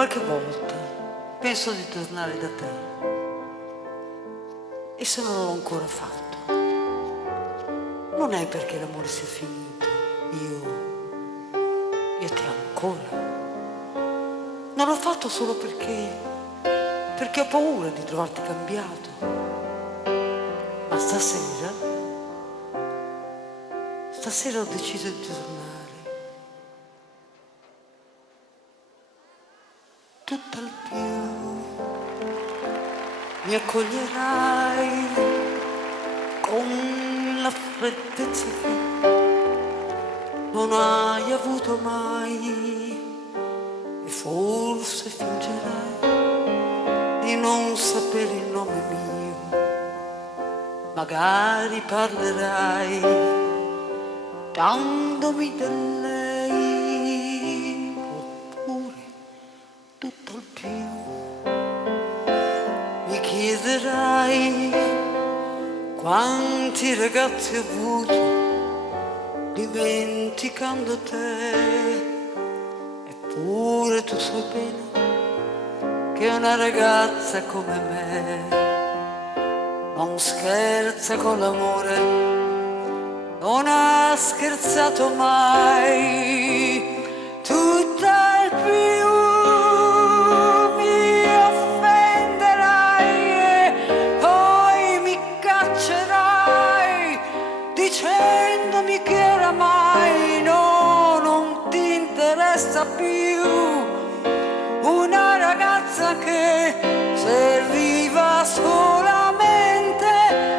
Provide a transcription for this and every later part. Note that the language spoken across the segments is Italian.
Qualche volta penso di tornare da te, e se non l'ho ancora fatto, non è perché l'amore sia finito. Io ti amo ancora. Non l'ho fatto solo perché ho paura di trovarti cambiato. Ma stasera ho deciso di tornare. Tutt'al più mi accoglierai con la freddezza che non hai avuto mai, e forse fingerai di non sapere il nome mio. Magari parlerai dandomi del lei, oppure tutt'al più mi chiederai quanti ragazzi ho avuto dimenticando te. Eppure tu sai bene che una ragazza come me non scherza con l'amore, non ha scherzato mai. Tutt'al più mi offenderai e poi mi caccerai dicendomi che oramai non ti interessa più una ragazza che serviva solamente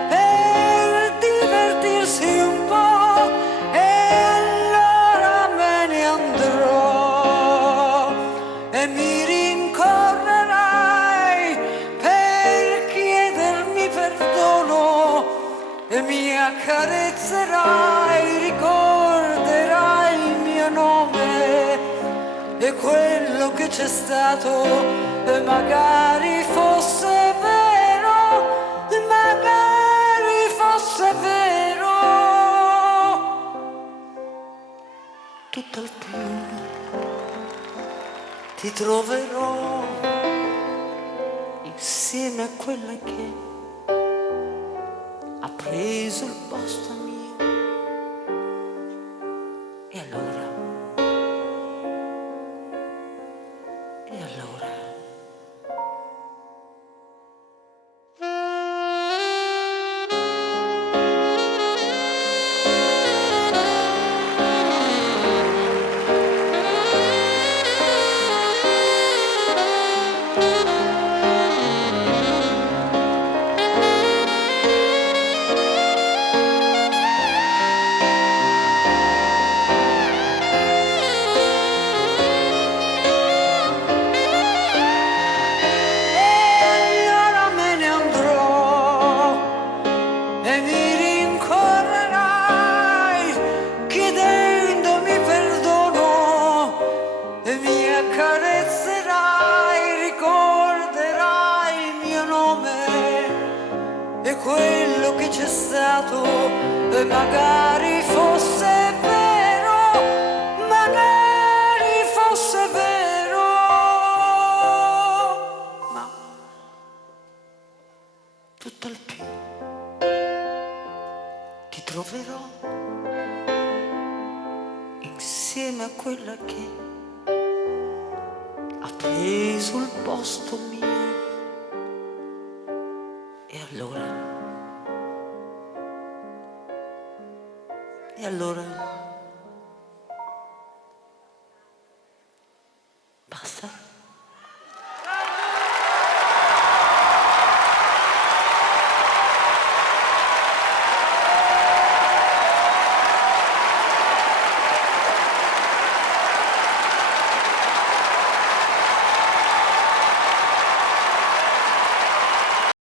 per divertirsi un po', e allora me ne andrò e mi rincorrerai per chiedermi perdono e mi accarezzerai, ricorderai il mio nome e quello che c'è stato, e magari fosse vero, magari fosse vero. Tutt'al più ti troverò insieme a quella che ha preso il posto mio. E allora? E allora? Quello che c'è stato, e magari fosse vero, magari fosse vero, ma tutt'al più ti troverò insieme a quella che ha preso il posto mio.